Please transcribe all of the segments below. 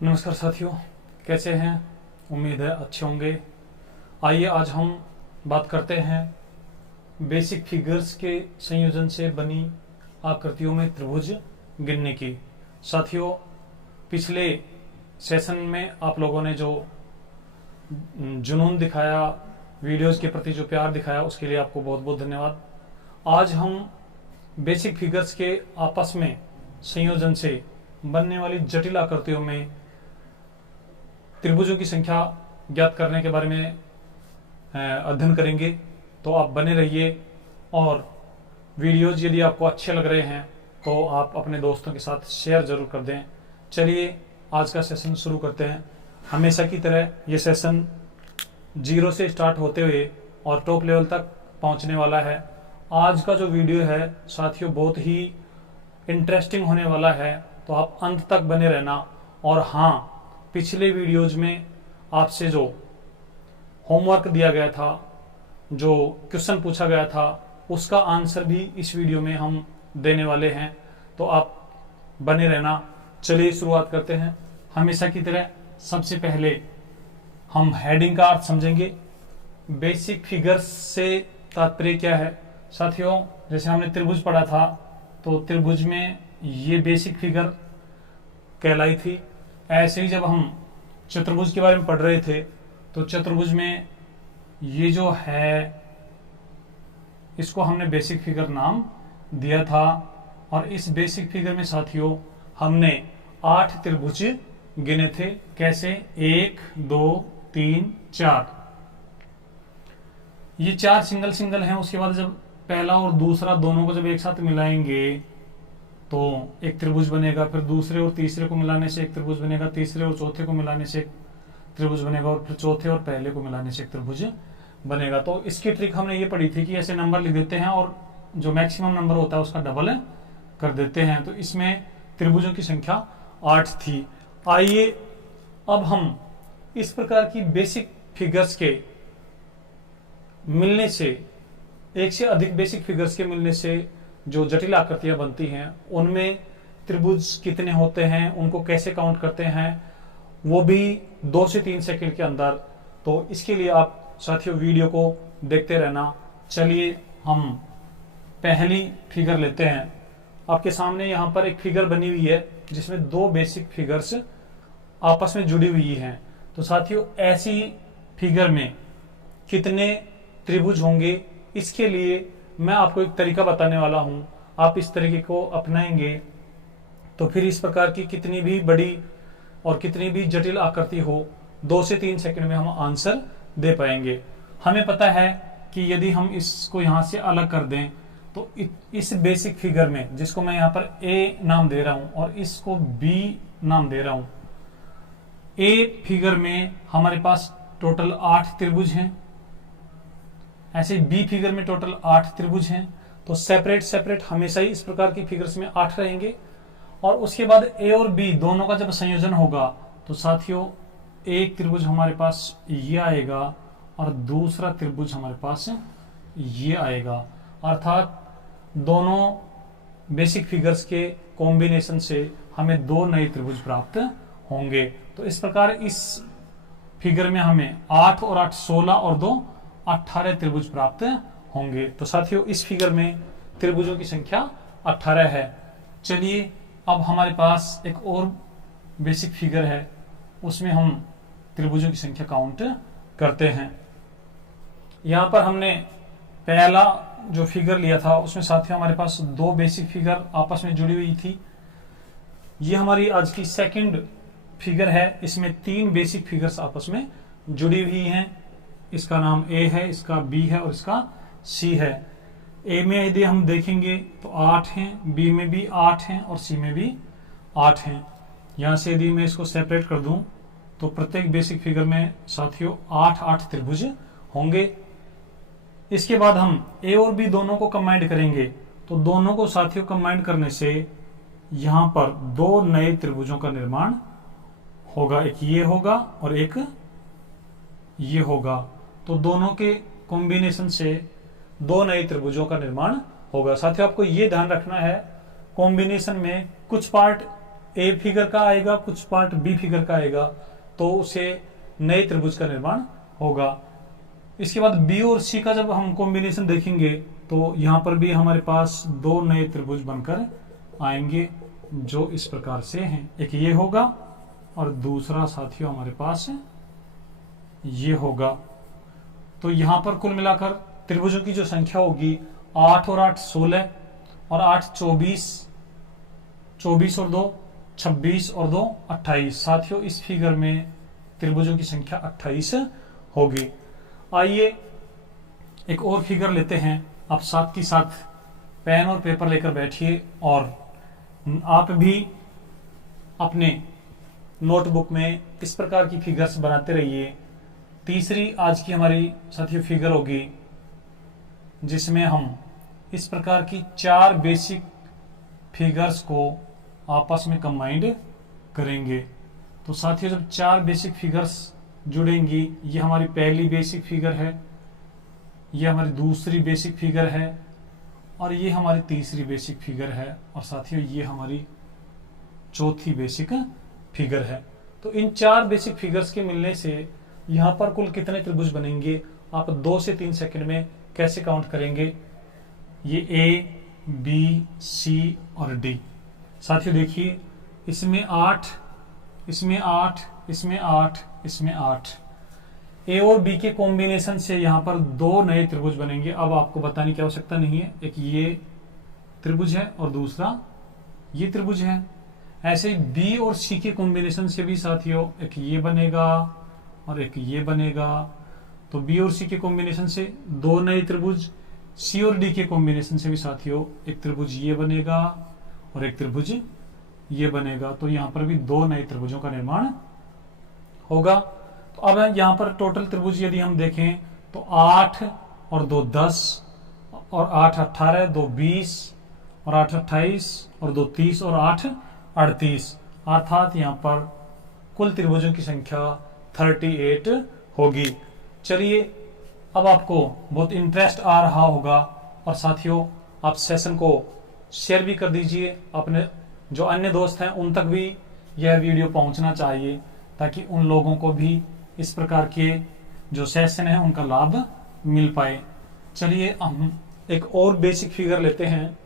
नमस्कार साथियों, कैसे हैं? उम्मीद है अच्छे होंगे। आइए आज हम बात करते हैं बेसिक फिगर्स के संयोजन से बनी आकृतियों में त्रिभुज गिनने की। साथियों, पिछले सेशन में आप लोगों ने जो जुनून दिखाया, वीडियोस के प्रति जो प्यार दिखाया, उसके लिए आपको बहुत बहुत धन्यवाद। आज हम बेसिक फिगर्स के आपस में संयोजन से बनने वाली जटिल आकृतियों में त्रिभुजों की संख्या ज्ञात करने के बारे में अध्ययन करेंगे। तो आप बने रहिए, और वीडियोज यदि आपको अच्छे लग रहे हैं तो आप अपने दोस्तों के साथ शेयर जरूर कर दें। चलिए आज का सेशन शुरू करते हैं। हमेशा की तरह ये सेशन 0 से स्टार्ट होते हुए और टॉप लेवल तक पहुंचने वाला है। आज का जो वीडियो है साथियों बहुत ही इंटरेस्टिंग होने वाला है, तो आप अंत तक बने रहना। और हाँ, पिछले वीडियोज में आपसे जो होमवर्क दिया गया था, जो क्वेश्चन पूछा गया था, उसका आंसर भी इस वीडियो में हम देने वाले हैं, तो आप बने रहना। चलिए शुरुआत करते हैं। हमेशा की तरह सबसे पहले हम हेडिंग का अर्थ समझेंगे। बेसिक फिगर्स से तात्पर्य क्या है? साथियों, जैसे हमने त्रिभुज पढ़ा था, तो त्रिभुज में ये बेसिक फिगर कहलाई थी। ऐसे ही जब हम चतुर्भुज के बारे में पढ़ रहे थे, तो चतुर्भुज में ये जो है, इसको हमने बेसिक फिगर नाम दिया था। और इस बेसिक फिगर में साथियों हमने 8 त्रिभुज गिने थे। कैसे? 1 2 3 4। ये 4 सिंगल सिंगल हैं। उसके बाद जब पहला और दूसरा दोनों को जब एक साथ मिलाएंगे तो एक त्रिभुज बनेगा। फिर दूसरे और तीसरे को मिलाने से एक त्रिभुज बनेगा, तीसरे और चौथे को मिलाने से एक त्रिभुज बनेगा, और फिर चौथे और पहले को मिलाने से एक त्रिभुज बनेगा। तो इसकी ट्रिक हमने ये पढ़ी थी कि ऐसे नंबर लिख देते हैं और जो मैक्सिमम नंबर होता है उसका डबल कर देते हैं। तो इसमें त्रिभुजों की संख्या 8 थी। आइए अब हम इस प्रकार की बेसिक फिगर्स के मिलने से, एक से अधिक बेसिक फिगर्स के मिलने से जो जटिल आकृतियां बनती हैं, उनमें त्रिभुज कितने होते हैं, उनको कैसे काउंट करते हैं, वो भी 2 से 3 सेकंड के अंदर। तो इसके लिए आप साथियों वीडियो को देखते रहना। चलिए हम पहली फिगर लेते हैं। आपके सामने यहाँ पर एक फिगर बनी हुई है जिसमें 2 बेसिक फिगर्स आपस में जुड़ी हुई हैं। तो साथियों ऐसी फिगर में कितने त्रिभुज होंगे, इसके लिए मैं आपको एक तरीका बताने वाला हूं। आप इस तरीके को अपनाएंगे तो फिर इस प्रकार की कितनी भी बड़ी और कितनी भी जटिल आकृति हो, 2 से 3 सेकंड में हम आंसर दे पाएंगे। हमें पता है कि यदि हम इसको यहां से अलग कर दें तो इस बेसिक फिगर में, जिसको मैं यहां पर ए नाम दे रहा हूं और इसको बी नाम दे रहा हूं, ए फिगर में हमारे पास टोटल 8 त्रिभुज हैं। ऐसे बी फिगर में टोटल 8 त्रिभुज हैं। तो सेपरेट सेपरेट हमेशा ही इस प्रकार की फिगर्स में 8 रहेंगे। और उसके बाद ए और बी दोनों का जब संयोजन होगा तो साथियों एक त्रिभुज हमारे पास ये आएगा और दूसरा त्रिभुज हमारे पास ये आएगा। अर्थात दोनों बेसिक फिगर्स के कॉम्बिनेशन से हमें 2 नए त्रिभुज प्राप्त होंगे। तो इस प्रकार इस फिगर में हमें 8 और 8 16 और 2 18 त्रिभुज प्राप्त होंगे। तो साथियों इस फिगर में त्रिभुजों की संख्या 18 है। चलिए अब हमारे पास एक और बेसिक फिगर है, उसमें हम त्रिभुजों की संख्या काउंट करते हैं। यहां पर हमने पहला जो फिगर लिया था उसमें साथियों हमारे पास 2 बेसिक फिगर आपस में जुड़ी हुई थी। ये हमारी आज की सेकंड फिगर है। इसमें 3 बेसिक फिगर्स आपस में जुड़ी हुई हैं। इसका नाम ए है, इसका बी है और इसका सी है। ए में यदि हम देखेंगे तो 8 हैं, बी में भी 8 हैं और सी में भी 8 हैं। यहां से यदि मैं इसको सेपरेट कर दूं तो प्रत्येक बेसिक फिगर में साथियों 8 त्रिभुज होंगे। इसके बाद हम ए और बी दोनों को कंबाइंड करेंगे, तो दोनों को साथियों कंबाइंड करने से यहां पर 2 नए त्रिभुजों का निर्माण होगा। एक ये होगा और एक ये होगा। तो दोनों के कॉम्बिनेशन से 2 नए त्रिभुजों का निर्माण होगा। साथियों आपको ये ध्यान रखना है, कॉम्बिनेशन में कुछ पार्ट ए फिगर का आएगा, कुछ पार्ट बी फिगर का आएगा, तो उसे नए त्रिभुज का निर्माण होगा। इसके बाद बी और सी का जब हम कॉम्बिनेशन देखेंगे तो यहां पर भी हमारे पास दो नए त्रिभुज बनकर आएंगे जो इस प्रकार से हैं। एक ये होगा और दूसरा साथियों हमारे पास ये होगा। तो यहां पर कुल मिलाकर त्रिभुजों की जो संख्या होगी 8 और 8 16 और 8 24, 24 और 2 26 और 2 28। साथियों इस फिगर में त्रिभुजों की संख्या 28 होगी। आइए एक और फिगर लेते हैं। आप साथ ही साथ पेन और पेपर लेकर बैठिए और आप भी अपने नोटबुक में इस प्रकार की फिगर्स बनाते रहिए। तीसरी आज की हमारी साथियों फिगर होगी जिसमें हम इस प्रकार की 4 बेसिक फिगर्स को आपस में कंबाइंड करेंगे। तो साथियों जब 4 बेसिक फिगर्स जुड़ेंगी, ये हमारी पहली बेसिक फिगर है, ये हमारी दूसरी बेसिक फिगर है और ये हमारी तीसरी बेसिक फिगर है और साथियों ये हमारी चौथी बेसिक फिगर है। तो इन 4 बेसिक फिगर्स के मिलने से यहां पर कुल कितने त्रिभुज बनेंगे आप 2 से 3 सेकंड में कैसे काउंट करेंगे। ये ए, बी, सी और डी। साथियों देखिए इसमें 8, इसमें 8, इसमें 8, इसमें 8। ए और बी के कॉम्बिनेशन से यहां पर 2 नए त्रिभुज बनेंगे। अब आपको बताने की आवश्यकता नहीं है, एक ये त्रिभुज है और दूसरा ये त्रिभुज है। ऐसे ही बी और सी के कॉम्बिनेशन से भी साथियों एक ये बनेगा और एक ये बनेगा। तो बी और सी के कॉम्बिनेशन से 2 नए त्रिभुज, सी और डी के कॉम्बिनेशन से भी साथियों एक त्रिभुज ये बनेगा और एक त्रिभुज ये बनेगा। तो यहां पर भी 2 नए त्रिभुजों का निर्माण होगा। तो अब यहां पर टोटल त्रिभुज यदि हम देखें तो 8 और 2 10 और 8 18, 2 20 और 8 28 और 2 30 और 8 38। अर्थात यहां पर कुल त्रिभुजों की संख्या 38 होगी। चलिए अब आपको बहुत इंटरेस्ट आ रहा होगा और साथियों आप सेशन को शेयर भी कर दीजिए, अपने जो अन्य दोस्त हैं उन तक भी यह वीडियो पहुंचना चाहिए ताकि उन लोगों को भी इस प्रकार के जो सेशन है उनका लाभ मिल पाए। चलिए हम एक और बेसिक फिगर लेते हैं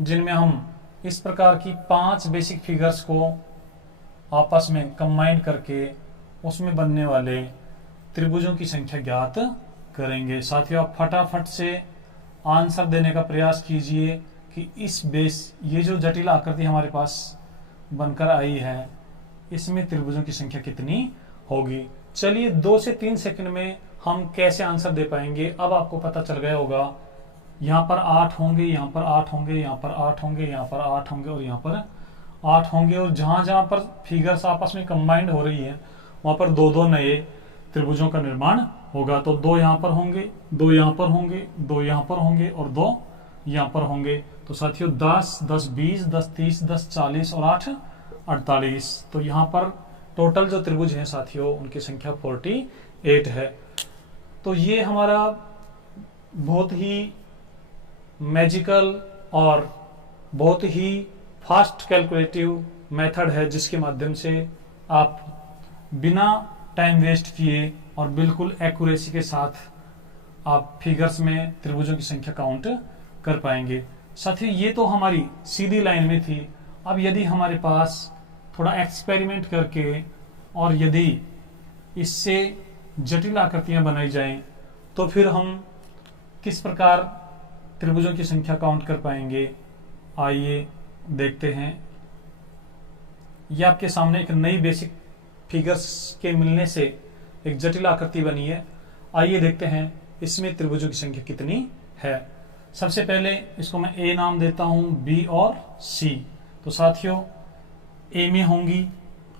जिनमें हम इस प्रकार की 5 बेसिक फिगर्स को आपस में कंबाइन करके उसमें बनने वाले त्रिभुजों की संख्या ज्ञात करेंगे। साथियों आप फटाफट से आंसर देने का प्रयास कीजिए कि इस ये जो जटिल आकृति हमारे पास बनकर आई है इसमें त्रिभुजों की संख्या कितनी होगी। चलिए 2 से 3 सेकंड में हम कैसे आंसर दे पाएंगे। अब आपको पता चल गया होगा यहाँ पर 8 होंगे, यहाँ पर 8 होंगे, यहाँ पर 8 होंगे, यहाँ पर 8 होंगे और यहाँ पर 8 होंगे और जहां जहां पर फिगर्स आपस में कंबाइंड हो रही है वहां पर 2-2 नए त्रिभुजों का निर्माण होगा। तो 2 यहाँ पर होंगे, 2 यहाँ पर होंगे, 2 यहाँ पर होंगे और 2 यहाँ पर होंगे। तो साथियों 10, 10 20, 10 30, 10 40 और 8 48। तो यहाँ पर टोटल जो त्रिभुज हैं साथियों उनकी संख्या 48 है। तो ये हमारा बहुत ही मैजिकल और बहुत ही फास्ट कैलकुलेटिव मेथड है जिसके माध्यम से आप बिना टाइम वेस्ट किए और बिल्कुल एक्यूरेसी के साथ आप फिगर्स में त्रिभुजों की संख्या काउंट कर पाएंगे। साथियों ये तो हमारी सीधी लाइन में थी। अब यदि हमारे पास थोड़ा एक्सपेरिमेंट करके और यदि इससे जटिल आकृतियां बनाई जाएं तो फिर हम किस प्रकार त्रिभुजों की संख्या काउंट कर पाएंगे। आइए देखते हैं। यह आपके सामने एक नई बेसिक फिगर्स के मिलने से एक जटिल आकृति बनी है। आइए देखते हैं इसमें त्रिभुजों की संख्या कितनी है। सबसे पहले इसको मैं ए नाम देता हूं, बी और सी। तो साथियों ए में होंगी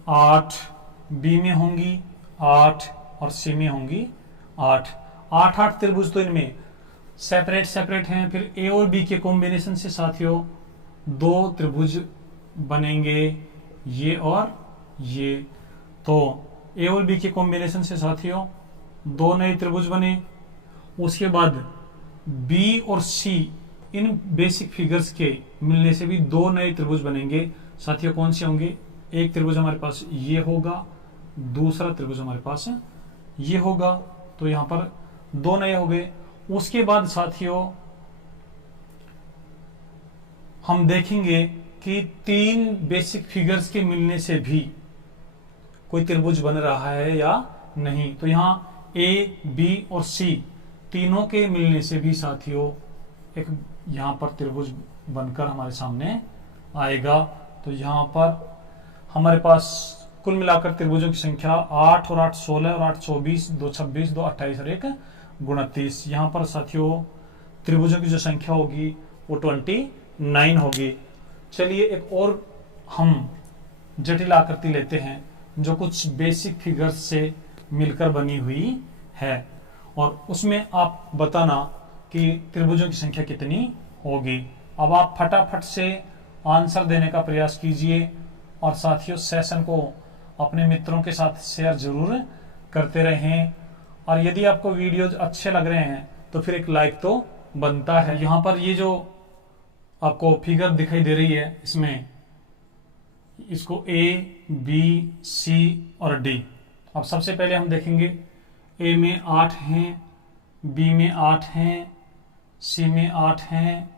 8, बी में होंगी 8 और सी में होंगी 8। 8 त्रिभुज तो इनमें सेपरेट सेपरेट हैं। फिर ए और बी के कॉम्बिनेशन से साथियों 2 त्रिभुज बनेंगे, ये और ये। तो ए और बी के कॉम्बिनेशन से साथियों 2 नए त्रिभुज बने। उसके बाद बी और सी इन बेसिक फिगर्स के मिलने से भी दो नए त्रिभुज बनेंगे साथियों। कौन से होंगे? एक त्रिभुज हमारे पास ये होगा, दूसरा त्रिभुज हमारे पास ये होगा। तो यहां पर दो नए हो गए। उसके बाद साथियों हम देखेंगे कि तीन बेसिक फिगर्स के मिलने से भी कोई त्रिभुज बन रहा है या नहीं। तो यहां ए, बी और सी तीनों के मिलने से भी साथियों एक यहां पर त्रिभुज बनकर हमारे सामने आएगा। तो यहां पर हमारे पास कुल मिलाकर त्रिभुजों की संख्या 8 और 8 16 और 8 24, 2 26, 2 28 और 1 29। यहां पर साथियों त्रिभुजों की जो संख्या होगी वो 29 होगी। चलिए एक और हम जटिल आकृति लेते हैं जो कुछ बेसिक फिगर्स से मिलकर बनी हुई है, और उसमें आप बताना कि त्रिभुजों की संख्या कितनी होगी। अब आप फटाफट से आंसर देने का प्रयास कीजिए, और साथियों सेशन को अपने मित्रों के साथ शेयर जरूर करते रहें। और यदि आपको वीडियोज अच्छे लग रहे हैं तो फिर एक लाइक तो बनता है। यहाँ पर ये जो आपको फिगर दिखाई दे रही है, इसमें इसको ए, बी, सी और डी। अब सबसे पहले हम देखेंगे ए में 8 हैं, बी में 8 हैं, सी में 8 हैं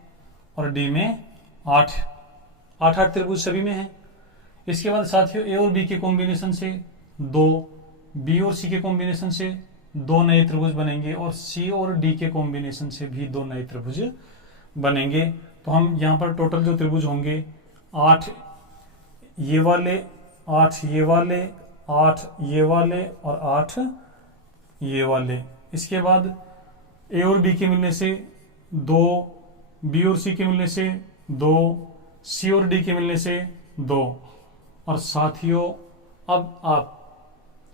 और डी में 8। 8 त्रिभुज सभी में है। इसके बाद साथियों ए और बी के कॉम्बिनेशन से 2, बी और सी के कॉम्बिनेशन से 2 नए त्रिभुज बनेंगे, और सी और डी के कॉम्बिनेशन से भी 2 नए त्रिभुज बनेंगे। तो हम यहाँ पर टोटल जो त्रिभुज होंगे 8 ये वाले, 8 ये वाले, 8 ये वाले और 8 ये वाले। इसके बाद ए और बी के मिलने से 2, बी और सी के मिलने से 2, सी और डी के मिलने से 2। और साथियों अब आप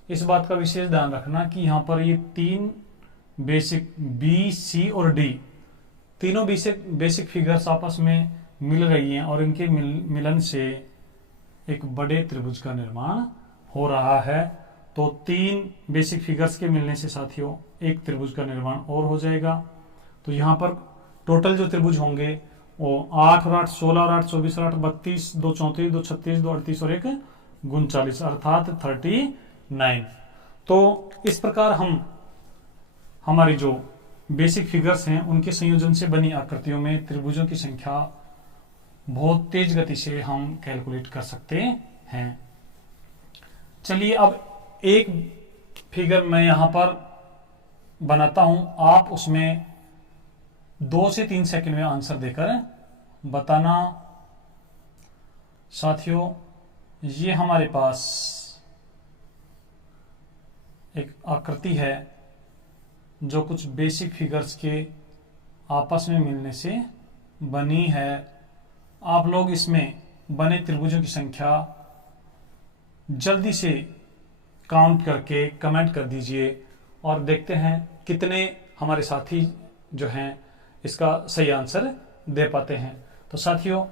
इस बात का विशेष ध्यान रखना कि यहां पर ये 3 बेसिक बी, सी और डी तीनों बेसिक फिगर्स आपस में मिल रही हैं, और इनके मिलन से एक बड़े त्रिभुज का निर्माण हो रहा है। तो 3 बेसिक फिगर्स के मिलने से साथियों एक त्रिभुज का निर्माण और हो जाएगा। तो यहां पर टोटल जो त्रिभुज होंगे वो 8 और 8 16 और 8 24 और 8 32, 2 34, 2 36, 2 38 और 1 39 अर्थात 39। तो इस प्रकार हम हमारी जो बेसिक फिगर्स हैं उनके संयोजन से बनी आकृतियों में त्रिभुजों की संख्या बहुत तेज गति से हम कैलकुलेट कर सकते हैं। चलिए अब एक फिगर मैं यहां पर बनाता हूं, आप उसमें 2 से 3 सेकंड में आंसर देकर बताना। साथियों ये हमारे पास एक आकृति है जो कुछ बेसिक फिगर्स के आपस में मिलने से बनी है। आप लोग इसमें बने त्रिभुजों की संख्या जल्दी से काउंट करके कमेंट कर दीजिए, और देखते हैं कितने हमारे साथी जो हैं इसका सही आंसर दे पाते हैं। तो साथियों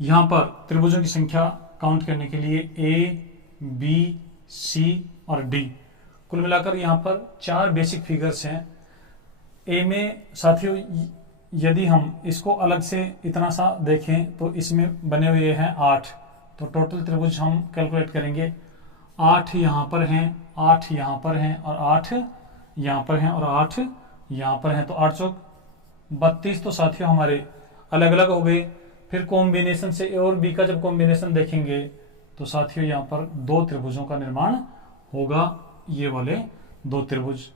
यहां पर त्रिभुजों की संख्या काउंट करने के लिए ए, बी, सी और डी कुल मिलाकर यहां पर 4 बेसिक फिगर्स हैं। ए में साथियों यदि हम इसको अलग से इतना सा देखें तो इसमें बने हुए हैं 8। तो टोटल त्रिभुज हम कैलकुलेट करेंगे, 8 यहां पर हैं, 8 यहां पर हैं और 8 यहां पर हैं और 8 यहां पर हैं। तो 8 चौक 32। तो साथियों हमारे अलग अलग हो गए। फिर कॉम्बिनेशन से ए और बी का जब कॉम्बिनेशन देखेंगे तो साथियों यहां पर 2 त्रिभुजों का निर्माण होगा, ये वाले 2 त्रिभुज।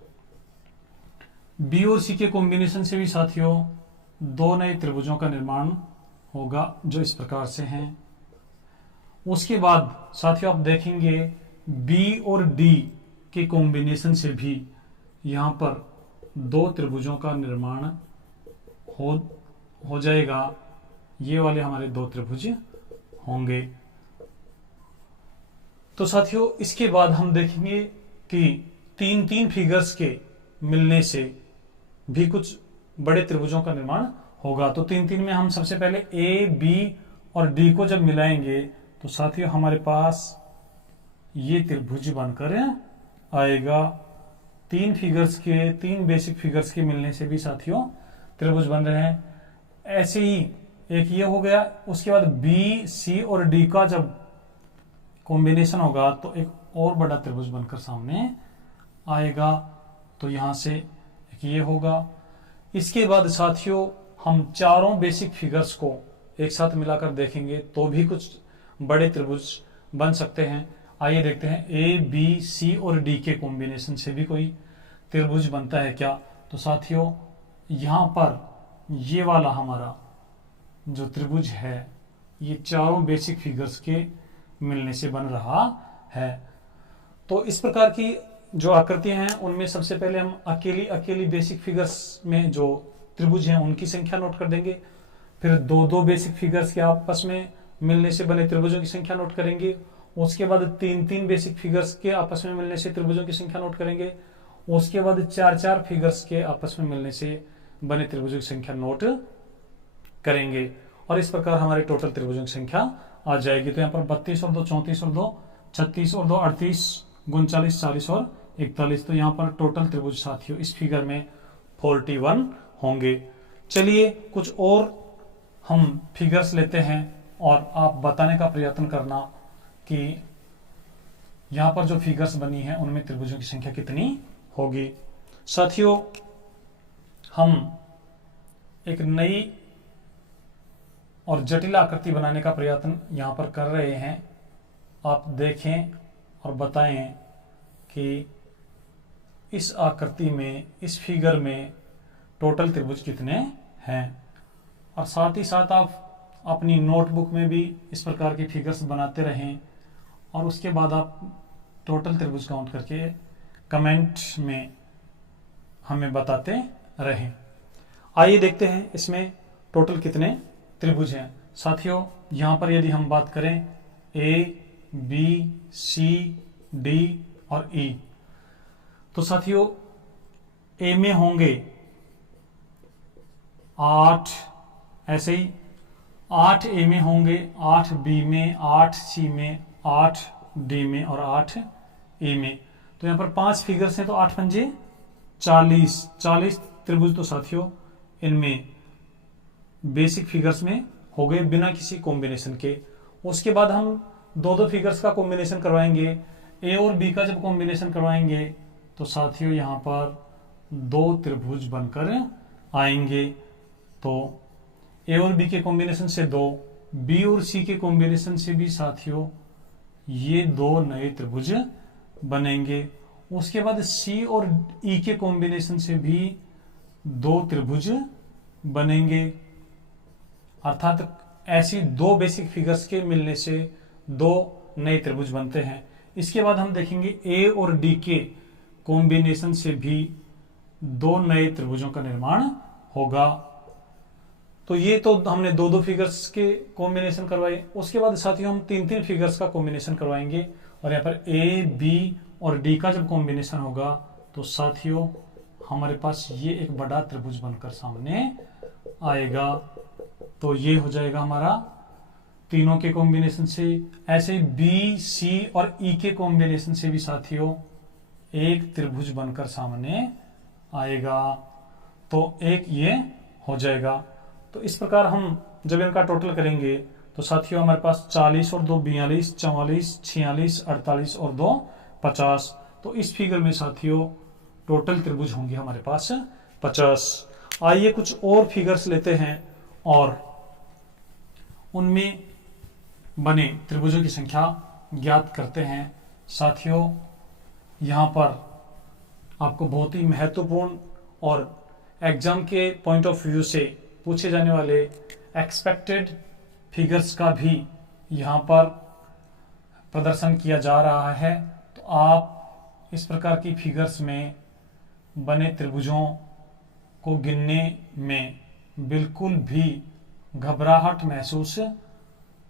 बी और सी के कॉम्बिनेशन से भी साथियों 2 नए त्रिभुजों का निर्माण होगा जो इस प्रकार से हैं। उसके बाद साथियों आप देखेंगे बी और डी के कॉम्बिनेशन से भी यहां पर 2 त्रिभुजों का निर्माण हो जाएगा, ये वाले हमारे 2 त्रिभुज होंगे। तो साथियों इसके बाद हम देखेंगे कि 3 फिगर्स के मिलने से भी कुछ बड़े त्रिभुजों का निर्माण होगा। तो 3 में हम सबसे पहले ए, बी और डी को जब मिलाएंगे तो साथियों हमारे पास ये त्रिभुज बनकर आएगा। 3 बेसिक फिगर्स के मिलने से भी साथियों त्रिभुज बन रहे हैं। ऐसे ही एक ये हो गया, उसके बाद बी सी और डी का जब कॉम्बिनेशन होगा तो एक और बड़ा त्रिभुज बनकर सामने आएगा। तो यहां से एक ये होगा। इसके बाद साथियों हम चारों बेसिक फिगर्स को एक साथ मिलाकर देखेंगे तो भी कुछ बड़े त्रिभुज बन सकते हैं। आइए देखते हैं ए बी सी और डी के कॉम्बिनेशन से भी कोई त्रिभुज बनता है क्या। तो साथियों यहां पर ये वाला हमारा जो त्रिभुज है ये चारों बेसिक फिगर्स के मिलने से बन रहा है। तो इस प्रकार की जो आकृतियां हैं उनमें सबसे पहले हम अकेली अकेली बेसिक फिगर्स में जो त्रिभुज हैं उनकी संख्या नोट कर देंगे। फिर दो दो बेसिक फिगर्स के आपस में मिलने से बने त्रिभुजों की संख्या नोट करेंगे। उसके बाद तीन तीन बेसिक फिगर्स के आपस में मिलने से त्रिभुजों की संख्या नोट करेंगे। उसके बाद चार चार फिगर्स के आपस में मिलने से बने त्रिभुजों की संख्या नोट करेंगे। और इस प्रकार हमारे टोटल त्रिभुजों की संख्या आ जाएगी। तो यहाँ पर 32 और 2 34 और 2 36 और 2 38 39 40 और 41। तो यहाँ पर टोटल त्रिभुज साथियों इस फिगर में 41 होंगे। चलिए कुछ और हम फिगर्स लेते हैं और आप बताने का प्रयत्न करना कि यहाँ पर जो फिगर्स बनी है उनमें त्रिभुजों की संख्या कितनी होगी। साथियों हम एक नई और जटिल आकृति बनाने का प्रयत्न यहाँ पर कर रहे हैं। आप देखें और बताएं कि इस आकृति में, इस फिगर में टोटल त्रिभुज कितने हैं। और साथ ही साथ आप अपनी नोटबुक में भी इस प्रकार की फिगर्स बनाते रहें और उसके बाद आप टोटल त्रिभुज काउंट करके कमेंट में हमें बताते रहें। आइए देखते हैं इसमें टोटल कितने त्रिभुज हैं। साथियों यहां पर यदि हम बात करें ए बी सी डी और ई, तो साथियों ए में होंगे 8, ऐसे ही 8 ए में होंगे, 8 बी में, 8 सी में, 8 डी में और 8 ए में। तो यहां पर 5 फिगर्स हैं तो 8 पंजे 40 त्रिभुज तो साथियों इनमें बेसिक फिगर्स में हो गए बिना किसी कॉम्बिनेशन के। उसके बाद हम दो दो फिगर्स का कॉम्बिनेशन करवाएंगे। ए और बी का जब कॉम्बिनेशन करवाएंगे तो साथियों यहां पर 2 त्रिभुज बनकर आएंगे। तो ए और बी के कॉम्बिनेशन से 2, बी और सी के कॉम्बिनेशन से भी साथियों ये 2 नए त्रिभुज बनेंगे। उसके बाद सी और ई के कॉम्बिनेशन से भी 2 त्रिभुज बनेंगे। अर्थात ऐसी 2 बेसिक फिगर्स के मिलने से 2 नए त्रिभुज बनते हैं। इसके बाद हम देखेंगे ए और डी के कॉम्बिनेशन से भी 2 नए त्रिभुजों का निर्माण होगा। तो ये तो हमने 2 फिगर्स के कॉम्बिनेशन करवाए। उसके बाद साथियों हम 3 फिगर्स का कॉम्बिनेशन करवाएंगे और यहाँ पर ए बी और डी का जब कॉम्बिनेशन होगा तो साथियों हमारे पास ये एक बड़ा त्रिभुज बनकर सामने आएगा। तो ये हो जाएगा हमारा तीनों के कॉम्बिनेशन से। ऐसे ही बी सी और ई के कॉम्बिनेशन से भी साथियों एक त्रिभुज बनकर सामने आएगा। तो एक ये हो जाएगा। तो इस प्रकार हम जब इनका टोटल करेंगे तो साथियों हमारे पास 40 और 2 42, 44, 46, 48 और 2 50। तो इस फिगर में साथियों टोटल त्रिभुज होंगे हमारे पास 50। आइए कुछ और फिगर्स लेते हैं और उनमें बने त्रिभुजों की संख्या ज्ञात करते हैं। साथियों यहां पर आपको बहुत ही महत्वपूर्ण और एग्जाम के पॉइंट ऑफ व्यू से पूछे जाने वाले एक्सपेक्टेड फिगर्स का भी यहां पर प्रदर्शन किया जा रहा है। तो आप इस प्रकार की फिगर्स में बने त्रिभुजों को गिनने में बिल्कुल भी घबराहट महसूस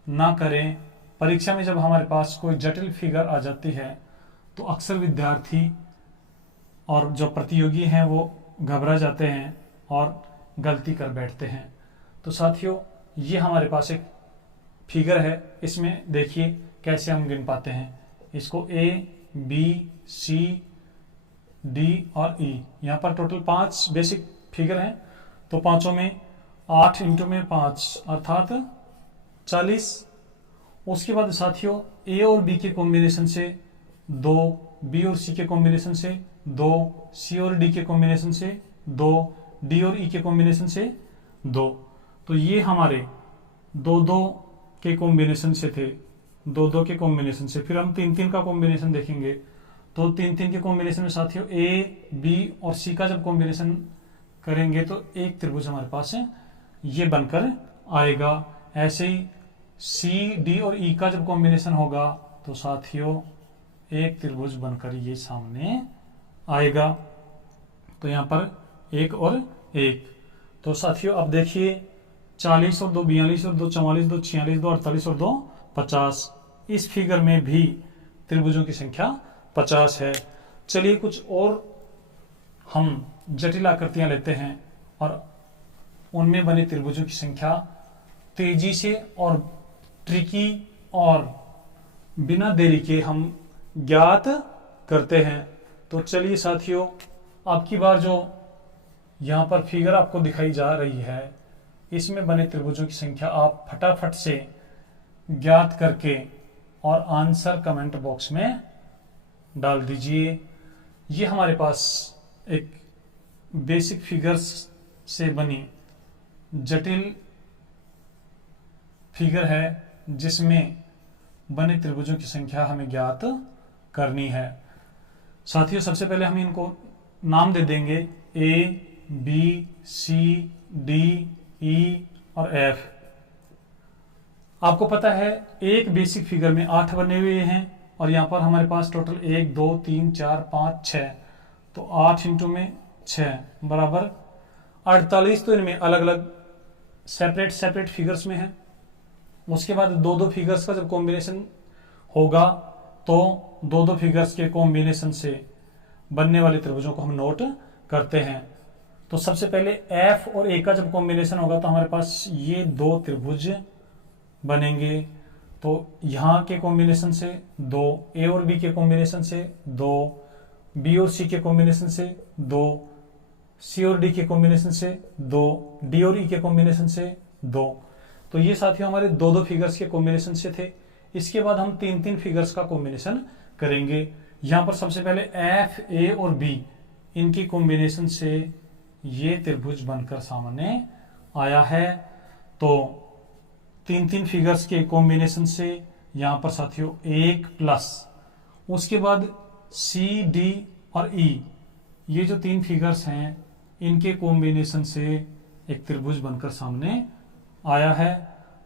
ना करें। परीक्षा में जब हमारे पास कोई जटिल फिगर आ जाती है तो अक्सर विद्यार्थी और जो प्रतियोगी हैं वो घबरा जाते हैं और गलती कर बैठते हैं। तो साथियों ये हमारे पास एक फिगर है, इसमें देखिए कैसे हम गिन पाते हैं इसको। ए बी सी डी और ई, यहाँ पर टोटल 5 बेसिक फिगर हैं। तो पांचों में 8 इंटू में 5 अर्थात 40। उसके बाद साथियों ए और बी के कॉम्बिनेशन से 2, बी और सी के कॉम्बिनेशन से 2, सी और डी के कॉम्बिनेशन से 2, डी और ई के कॉम्बिनेशन से 2। तो ये हमारे 2-2 के कॉम्बिनेशन से थे, 2-2 के कॉम्बिनेशन से। फिर हम 3-3 का कॉम्बिनेशन देखेंगे। तो 3-3 के कॉम्बिनेशन में साथियों ए, बी और सी का जब कॉम्बिनेशन करेंगे तो एक त्रिभुज हमारे पास है ये बनकर आएगा। ऐसे ही सी, डी और ई का जब कॉम्बिनेशन होगा तो साथियों एक त्रिभुज बनकर ये सामने आएगा। तो यहां पर 1 और 1। तो साथियों अब देखिए 40 और 2 42 और 2 44, 2 46, 2 48 और 2 50। इस फिगर में भी त्रिभुजों की संख्या 50 है। चलिए कुछ और हम जटिल आकृतियां लेते हैं और उनमें बने त्रिभुजों की संख्या तेजी से और ट्रिकी और बिना देरी के हम ज्ञात करते हैं। तो चलिए साथियों अब की बार जो यहां पर फिगर आपको दिखाई जा रही है इसमें बने त्रिभुजों की संख्या आप फटाफट से ज्ञात करके और आंसर कमेंट बॉक्स में डाल दीजिए। ये हमारे पास एक बेसिक फिगर्स से बनी जटिल फिगर है जिसमें बने त्रिभुजों की संख्या हमें ज्ञात करनी है। साथियों सबसे पहले हम इनको नाम दे देंगे ए, बी, सी, डी, ई और एफ। आपको पता है एक बेसिक फिगर में 8 बने हुए हैं और यहां पर हमारे पास टोटल 1 2 3 4 5 6। तो 8 इंटू में 6 बराबर 48। तो इनमें अलग अलग सेपरेट फिगर्स में है। उसके बाद 2-2 फिगर्स का जब कॉम्बिनेशन होगा तो 2-2 फिगर्स के कॉम्बिनेशन से बनने वाले त्रिभुजों को हम नोट करते हैं। तो सबसे पहले एफ और ए का जब कॉम्बिनेशन होगा तो हमारे पास ये 2 त्रिभुज बनेंगे। तो यहां के कॉम्बिनेशन से 2, ए और बी के कॉम्बिनेशन से 2, बी और सी के कॉम्बिनेशन से 2, सी और डी के कॉम्बिनेशन से 2, डी और ई के कॉम्बिनेशन से 2। तो ये साथियों हमारे 2-2 फिगर्स के कॉम्बिनेशन से थे। इसके बाद हम 3-3 फिगर्स का कॉम्बिनेशन करेंगे। यहां पर सबसे पहले एफ, ए और बी इनकी कॉम्बिनेशन से ये त्रिभुज बनकर सामने आया है। तो 3-3 फिगर्स के कॉम्बिनेशन से यहां पर साथियों 1 प्लस उसके बाद सी, डी और ई ये जो 3 फिगर्स हैं इनके कॉम्बिनेशन से एक त्रिभुज बनकर सामने आया है।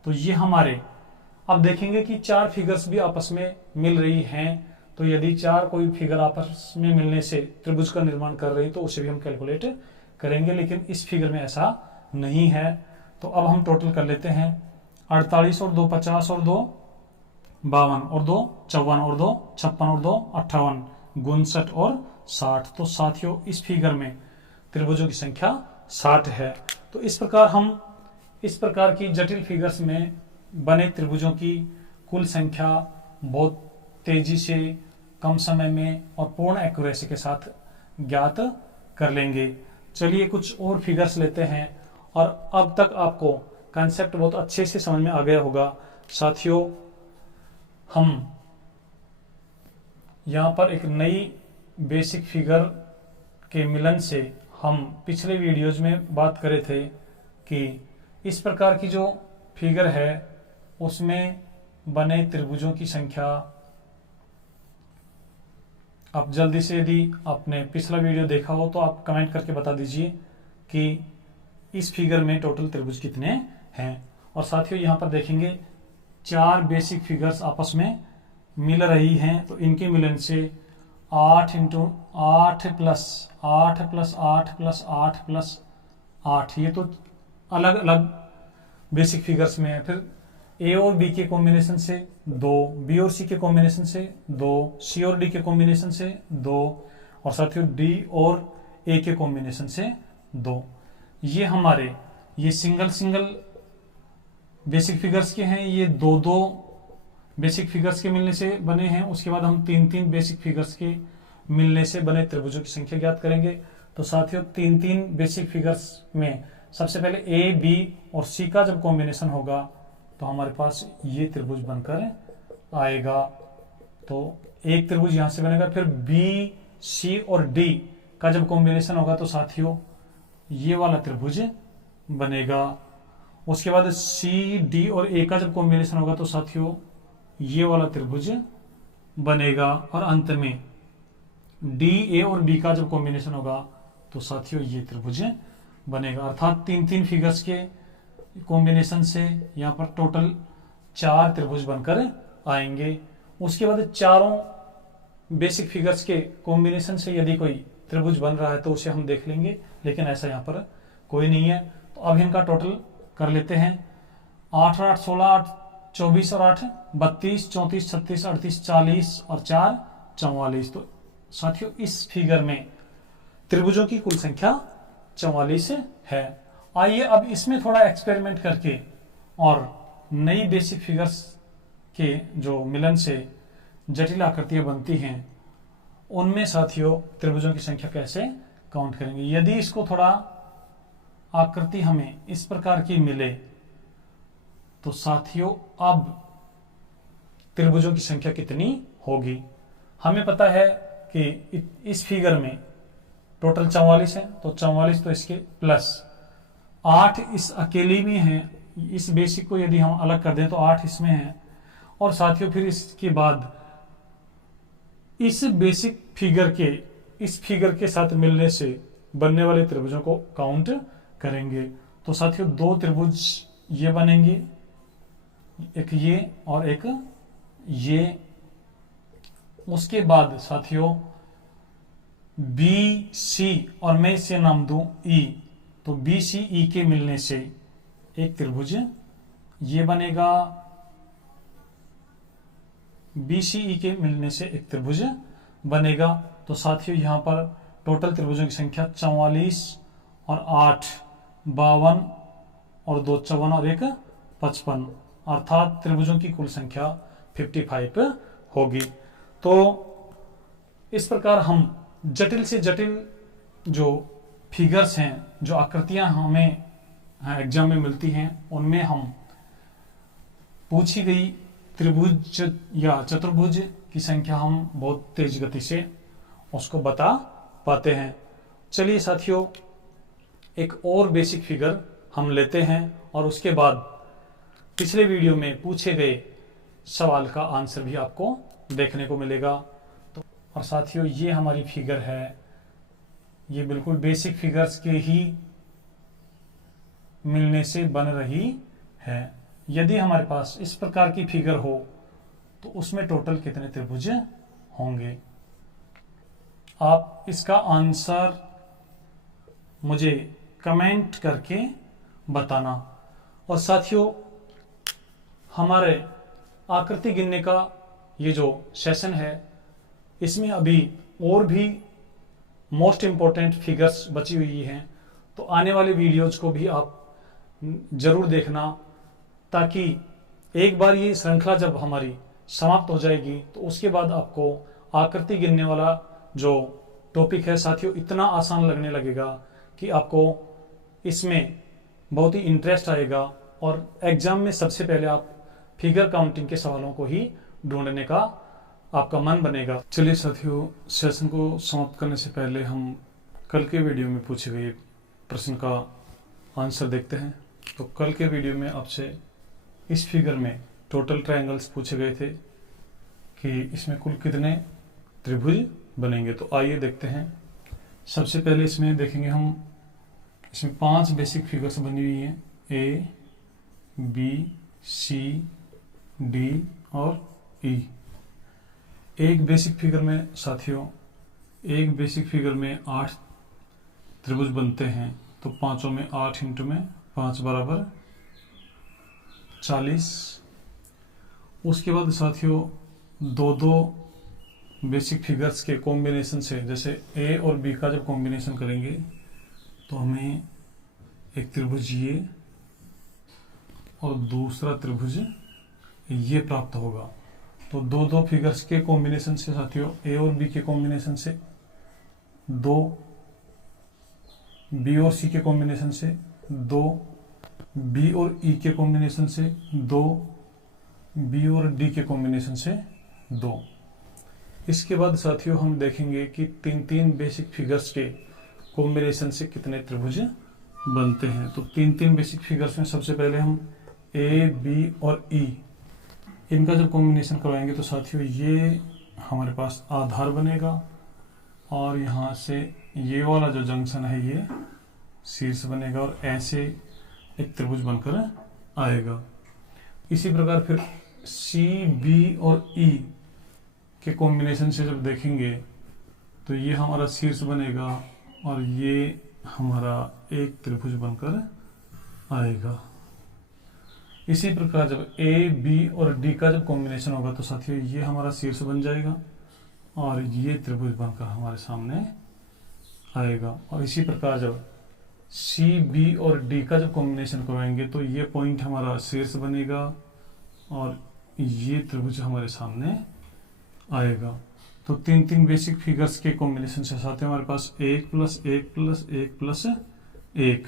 तो ये हमारे अब देखेंगे कि 4 फिगर्स भी आपस में मिल रही हैं। तो यदि 4 कोई फिगर आपस में मिलने से त्रिभुज का निर्माण कर रही है तो उसे भी हम कैलकुलेट करेंगे, लेकिन इस फिगर में ऐसा नहीं है। तो अब हम टोटल कर लेते हैं 48 और 2 50 और 2 52 और 2 54 और 2 56 और 2 58 59 और 60। तो साथियों इस फिगर में त्रिभुजों की संख्या 60 है। तो इस प्रकार हम इस प्रकार की जटिल फिगर्स में बने त्रिभुजों की कुल संख्या बहुत तेजी से कम समय में और पूर्ण एक्यूरेसी के साथ ज्ञात कर लेंगे। चलिए कुछ और फिगर्स लेते हैं और अब तक आपको कॉन्सेप्ट बहुत अच्छे से समझ में आ गया होगा। साथियों हम यहां पर एक नई बेसिक फिगर के मिलन से हम पिछले वीडियोज में बात करे थे कि इस प्रकार की जो फिगर है उसमें बने त्रिभुजों की संख्या, आप जल्दी से यदि आपने पिछला वीडियो देखा हो तो आप कमेंट करके बता दीजिए कि इस फिगर में टोटल त्रिभुज कितने हैं। और साथियों यहां पर देखेंगे 4 बेसिक फिगर्स आपस में मिल रही हैं। तो इनके मिलन से 8 into 8 plus 8 plus 8 plus 8 plus 8 ये तो अलग अलग बेसिक फिगर्स में है। फिर ए और बी के कॉम्बिनेशन से 2, बी और सी के कॉम्बिनेशन से 2, सी और डी के कॉम्बिनेशन से 2 और साथियों डी और ए के कॉम्बिनेशन से 2। ये हमारे ये सिंगल बेसिक फिगर्स के हैं। ये 2-2 बेसिक फिगर्स के मिलने से बने हैं। उसके बाद हम 3-3 बेसिक फिगर्स के मिलने से बने त्रिभुजों की संख्या ज्ञात करेंगे। तो साथियों 3-3 बेसिक फिगर्स में सबसे पहले ए बी और सी का जब कॉम्बिनेशन होगा तो हमारे पास ये त्रिभुज बनकर आएगा। तो एक त्रिभुज यहां से बनेगा, फिर बी सी और डी का जब कॉम्बिनेशन होगा तो साथियों ये वाला त्रिभुज बनेगा। उसके बाद सी डी और ए का जब कॉम्बिनेशन होगा तो साथियों ये वाला त्रिभुज बनेगा। और अंत में डी ए और बी का जब कॉम्बिनेशन होगा तो साथियों ये त्रिभुज बनेगा। अर्थात तीन तीन फिगर्स के कॉम्बिनेशन से यहाँ पर टोटल 4 त्रिभुज बनकर आएंगे। उसके बाद चारों बेसिक फिगर्स के कॉम्बिनेशन से यदि कोई त्रिभुज बन रहा है तो उसे हम देख लेंगे, लेकिन ऐसा यहाँ पर कोई नहीं है। तो अब इनका टोटल कर लेते हैं। 8 और 8 16, 8 24 और 8 32, 34 36 38 40 और 4 44। तो साथियों इस फिगर में त्रिभुजों की कुल संख्या 44 है। आइए अब इसमें थोड़ा एक्सपेरिमेंट करके और नई बेसिक फिगर्स के जो मिलन से जटिल आकृतियां बनती हैं उनमें साथियों त्रिभुजों की संख्या कैसे काउंट करेंगे। यदि इसको थोड़ा आकृति हमें इस प्रकार की मिले तो साथियों अब त्रिभुजों की संख्या कितनी होगी। हमें पता है कि इस फिगर में टोटल 44 है, तो 44 तो इसके प्लस 8 इस अकेली में है। इस बेसिक को यदि हम अलग कर दें तो 8 इसमें है। और साथियों फिर इसके बाद इस बेसिक फिगर के इस फिगर के साथ मिलने से बनने वाले त्रिभुजों को काउंट करेंगे। तो साथियों 2 त्रिभुज ये बनेंगे, एक ये और एक ये। उसके बाद साथियों बी सी और मैं इसे नाम दूं ई, तो बी सी ई के मिलने से एक त्रिभुज ये बनेगा। बी सी ई के मिलने से एक त्रिभुज बनेगा। तो साथियों यहां पर टोटल त्रिभुजों की संख्या 44 और 8 52 और 2 54 और 1 55, अर्थात त्रिभुजों की कुल संख्या 55 होगी। तो इस प्रकार हम जटिल से जटिल जो फिगर्स हैं, जो आकृतियां हमें एग्जाम में मिलती हैं, उनमें हम पूछी गई त्रिभुज या चतुर्भुज की संख्या हम बहुत तेज गति से उसको बता पाते हैं। चलिए साथियों एक और बेसिक फिगर हम लेते हैं और उसके बाद पिछले वीडियो में पूछे गए सवाल का आंसर भी आपको देखने को मिलेगा। तो और साथियों ये हमारी फिगर है, ये बिल्कुल बेसिक फिगर्स के ही मिलने से बन रही है। यदि हमारे पास इस प्रकार की फिगर हो तो उसमें टोटल कितने त्रिभुज होंगे। आप इसका आंसर मुझे कमेंट करके बताना। और साथियों हमारे आकृति गिनने का ये जो सेशन है इसमें अभी और भी मोस्ट इंपॉर्टेंट फिगर्स बची हुई हैं, तो आने वाले वीडियोज को भी आप जरूर देखना, ताकि एक बार ये श्रृंखला जब हमारी समाप्त हो जाएगी तो उसके बाद आपको आकृति गिनने वाला जो टॉपिक है साथियों इतना आसान लगने लगेगा कि आपको इसमें बहुत ही इंटरेस्ट आएगा और एग्जाम में सबसे पहले आप फिगर काउंटिंग के सवालों को ही ढूंढने का आपका मन बनेगा। चलिए साथियों सेशन को समाप्त करने से पहले हम कल के वीडियो में पूछे गए प्रश्न का आंसर देखते हैं। तो कल के वीडियो में आपसे इस फिगर में टोटल ट्रायंगल्स पूछे गए थे कि इसमें कुल कितने त्रिभुज बनेंगे। तो आइए देखते हैं। सबसे पहले इसमें देखेंगे हम, इसमें 5 बेसिक फिगर्स बनी हुई हैं, ए बी सी डी और ई। एक बेसिक फिगर में साथियों एक बेसिक फिगर में 8 त्रिभुज बनते हैं, तो पांचों में 8 इंटू में 5 बराबर 40। उसके बाद साथियों दो बेसिक फिगर्स के कॉम्बिनेशन से, जैसे ए और बी का जब कॉम्बिनेशन करेंगे तो हमें एक त्रिभुज ये और दूसरा त्रिभुज ये प्राप्त होगा। तो दो फिगर्स के कॉम्बिनेशन से साथियों ए और बी के कॉम्बिनेशन से 2, बी और सी के कॉम्बिनेशन से 2, बी और ई के कॉम्बिनेशन से 2, बी और डी के कॉम्बिनेशन से 2। इसके बाद साथियों हम देखेंगे कि तीन तीन बेसिक फिगर्स के कॉम्बिनेशन से कितने त्रिभुज बनते हैं। तो तीन तीन बेसिक फिगर्स में सबसे पहले हम ए, बी और ई इनका जब कॉम्बिनेशन करवाएंगे तो साथियों ये हमारे पास आधार बनेगा और यहाँ से ये वाला जो जंक्शन है ये शीर्ष बनेगा और ऐसे एक त्रिभुज बनकर आएगा। इसी प्रकार फिर सी, बी और ई के कॉम्बिनेशन से जब देखेंगे तो ये हमारा शीर्ष बनेगा और ये हमारा एक त्रिभुज बनकर आएगा। इसी प्रकार जब ए, बी और डी का जब कॉम्बिनेशन होगा तो साथियों ये हमारा शीर्ष बन जाएगा और ये त्रिभुज बनकर हमारे सामने आएगा। और इसी प्रकार जब सी, बी और डी का जब कॉम्बिनेशन करवाएंगे तो ये पॉइंट हमारा शीर्ष बनेगा और ये त्रिभुज हमारे सामने आएगा। तो तीन तीन बेसिक फिगर्स के कॉम्बिनेशन से साथ हमारे पास 1 + 1 + 1 + 1।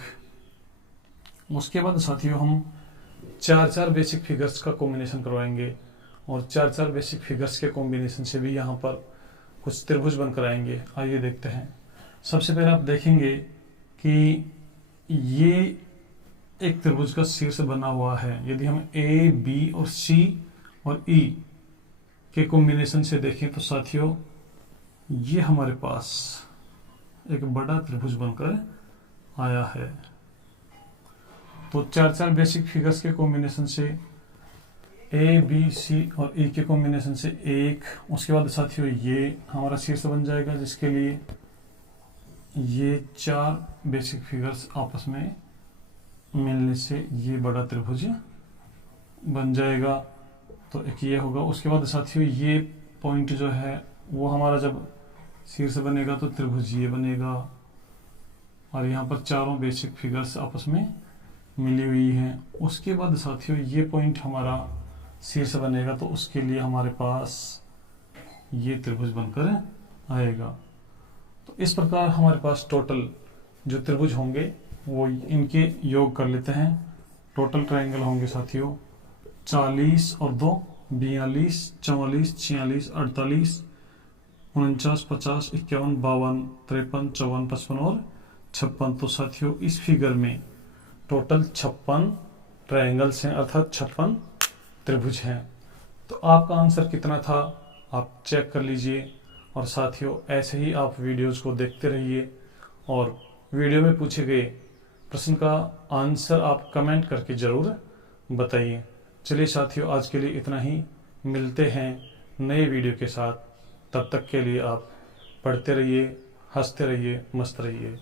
उसके बाद साथियों हम चार चार बेसिक फिगर्स का कॉम्बिनेशन करवाएंगे और चार चार बेसिक फिगर्स के कॉम्बिनेशन से भी यहाँ पर कुछ त्रिभुज बनकर आएंगे। आइए देखते हैं। सबसे पहले आप देखेंगे कि ये एक त्रिभुज का शीर्ष बना हुआ है। यदि हम ए, बी और सी और ई के कॉम्बिनेशन से देखें तो साथियों ये हमारे पास एक बड़ा त्रिभुज बनकर आया है। तो चार चार बेसिक फिगर्स के कॉम्बिनेशन से ए, बी, सी और ई के कॉम्बिनेशन से 1। उसके बाद साथियों ये हमारा शीर्ष बन जाएगा जिसके लिए ये चार बेसिक फिगर्स आपस में मिलने से ये बड़ा त्रिभुज बन जाएगा। तो एक ये होगा। उसके बाद साथियों ये पॉइंट जो है वो हमारा जब शीर्ष बनेगा तो त्रिभुज ये बनेगा और यहाँ पर चारों बेसिक फिगर्स आपस में मिली हुई हैं। उसके बाद साथियों ये पॉइंट हमारा शीर्ष बनेगा तो उसके लिए हमारे पास ये त्रिभुज बनकर आएगा। तो इस प्रकार हमारे पास टोटल जो त्रिभुज होंगे वो इनके योग कर लेते हैं। टोटल ट्रायंगल होंगे साथियों 40 और 2 42, 44, 46, 48, 49, 50, 51, 52, 53, 54, 55 और 56। तो साथियों इस फिगर में टोटल 56 ट्रायंगल्स हैं अर्थात 56 त्रिभुज हैं। तो आपका आंसर कितना था आप चेक कर लीजिए और साथियों ऐसे ही आप वीडियोस को देखते रहिए और वीडियो में पूछे गए प्रश्न का आंसर आप कमेंट करके जरूर बताइए। चलिए साथियों आज के लिए इतना ही। मिलते हैं नए वीडियो के साथ। तब तक के लिए आप पढ़ते रहिए, हंसते रहिए, मस्त रहिए।